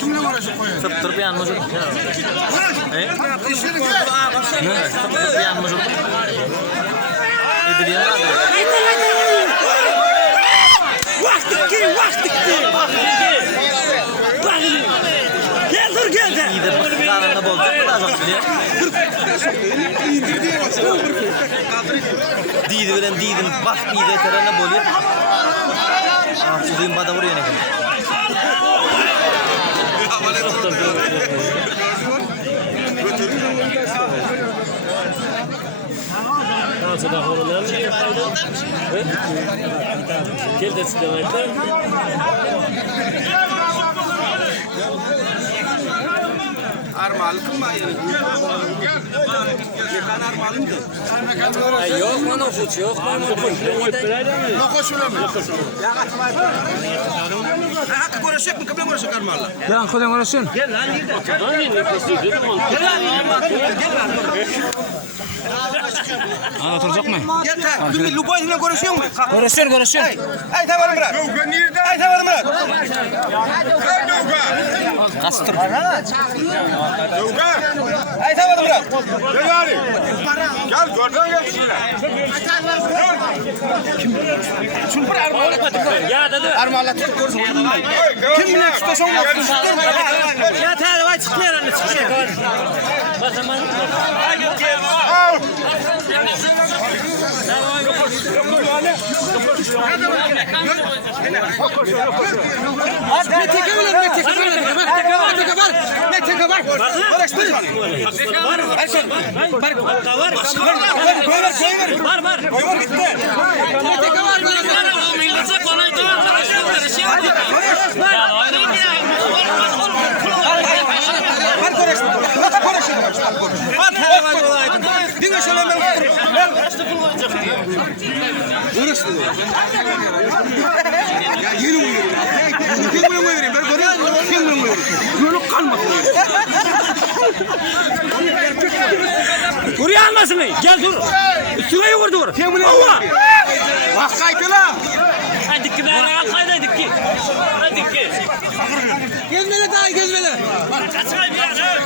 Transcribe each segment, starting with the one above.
Kimle uğraşıp koyuyor? Tıptır bir yanımız yok. Tıptır bir yanımız yok. Ediliyor abi. Vakti ki. Gel dur gel de. İyi de karnında bol. Çok da çok biliyor. Diydi bilen diydin. Bak iyi de terene boluyor. Sudayım bada vuruyor ne kadar. Nasıl da horonlar şey yapalım? Gel de sinemada. Armalıkım mı yani? Yok lan okut yok lan okut. Lokoş öyle mi? Hakkı görüşecek mi? Kıble görüşecek Armalı. Lan kodan uğraşın. Gel lan nerede? Ne koşuyor? Anlatılacak mı? Yeter. Kıble Lubay'la görüşüyor mu? Görüşün. Ay tamam Murat. Dövga nerede? Ay tamam Murat. Ay Dövga. Kastır. Dövga. Ay tamam Murat. Gel yani. Gel gördün gel şöyle. Kim? Ya dedi. Armalı tut görürsün. Kim ne tutasın? Ya tamam vay çıkmıyor anne çıkmıyor. Bak hemen. Buraya almasın mı? Gel dur. Üstüne vurdu vur. Allah. Bak kaydılar. Hadi ki ben kaydı ki. Hadi ki. Gezmele daha gezmele. Kaçma bir yer.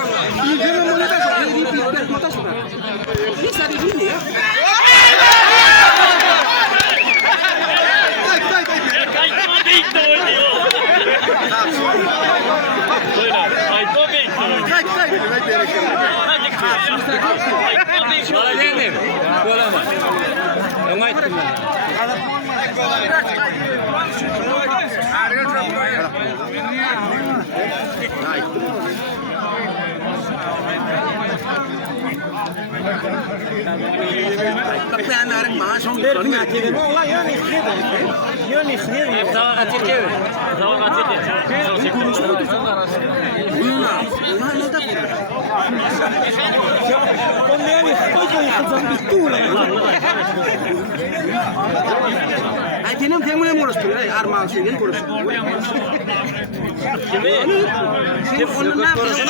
Benim temune mi uğraştın? Armağan şeyini mi uğraştın? Kim onun ne yapıyorsun?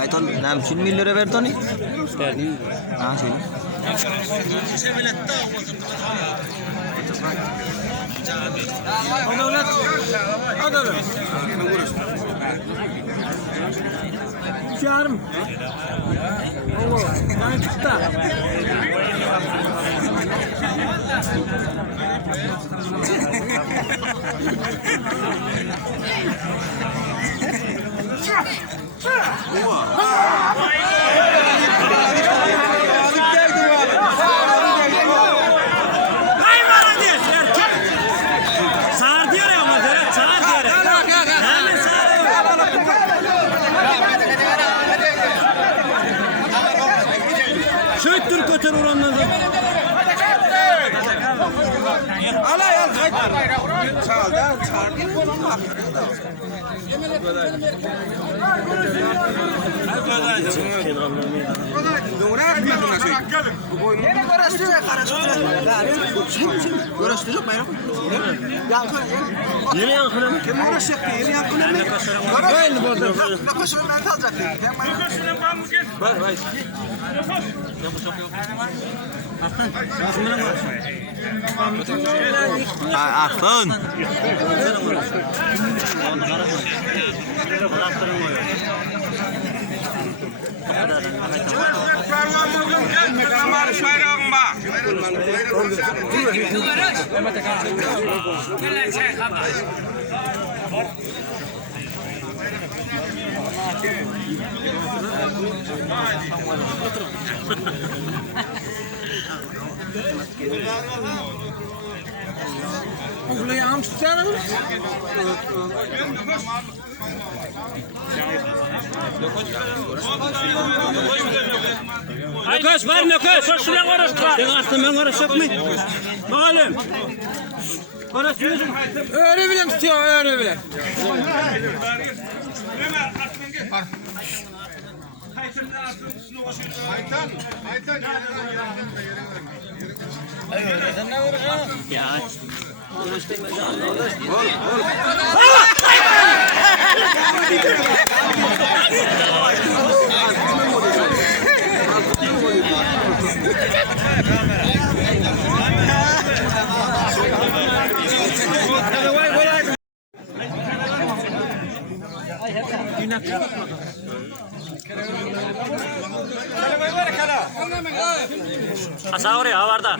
Ayton, nam için milyara verdi onu? Verdi. Ha şey. Yarım. Allah. Yani çıktı. Alay al Görüştürüp mü? Yeni yankına mı? Kim uğraşacak ki? Yeni yankına mı? Aynı bu arada. Koşumun ben kalacak. Aklın. Burayı am tutsana mı? Nököş var nököş. Şuraya uğraştır. Sen attın ben uğraşacak mı? Bakalım. Uğraşıyorsun. Öyle bile tutuyor öyle bile. Aşağı oraya havarda.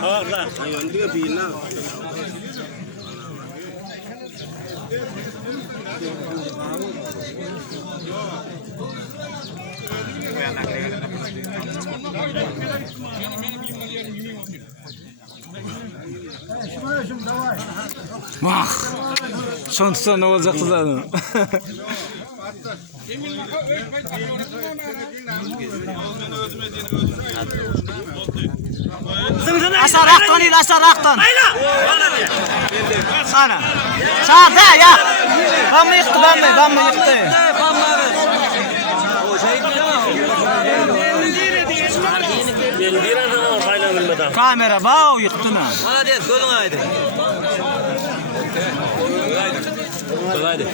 Havarda. Vah. Son tutsa ne olacaktı zaten. Aşaraktan il aşaraktan. Sana. Sağda ya. Bamı yıktı bamı yıktı. Kamera bağ yıktına. Hadi gözün aydı. Kolaydı.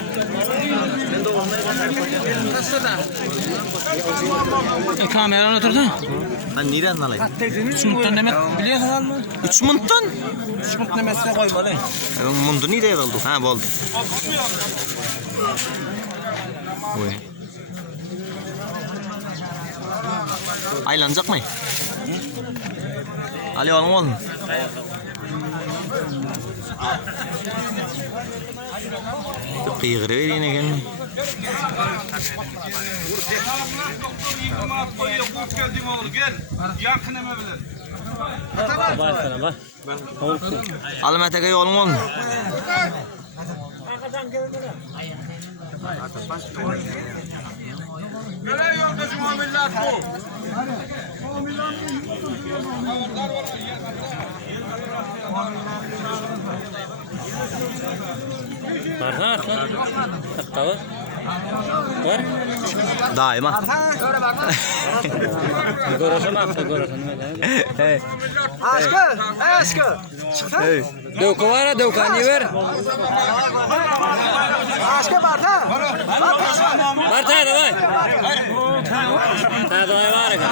Kameranı oturdun. Ben nereden alayım? 3 minuttan demek biliyorsun mı? 3 minuttan? 3 minut demesine koymalı. Mundu nereye kaldı? Ha oldu. Oy. Aylanacak mı? Ali oğlum. Kıyıgırı vereyim gel. Al Mete'ye oğlum. Nereye yoldacı muamellat bu? Var. Var. Daima. Görüşün. Aşkı. Dövka var ha dövka ne ver? Aşkı Barta. Barta da var. Ta da var ha.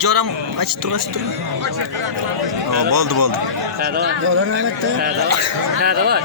Joram açtır. Oldu. Ta da var.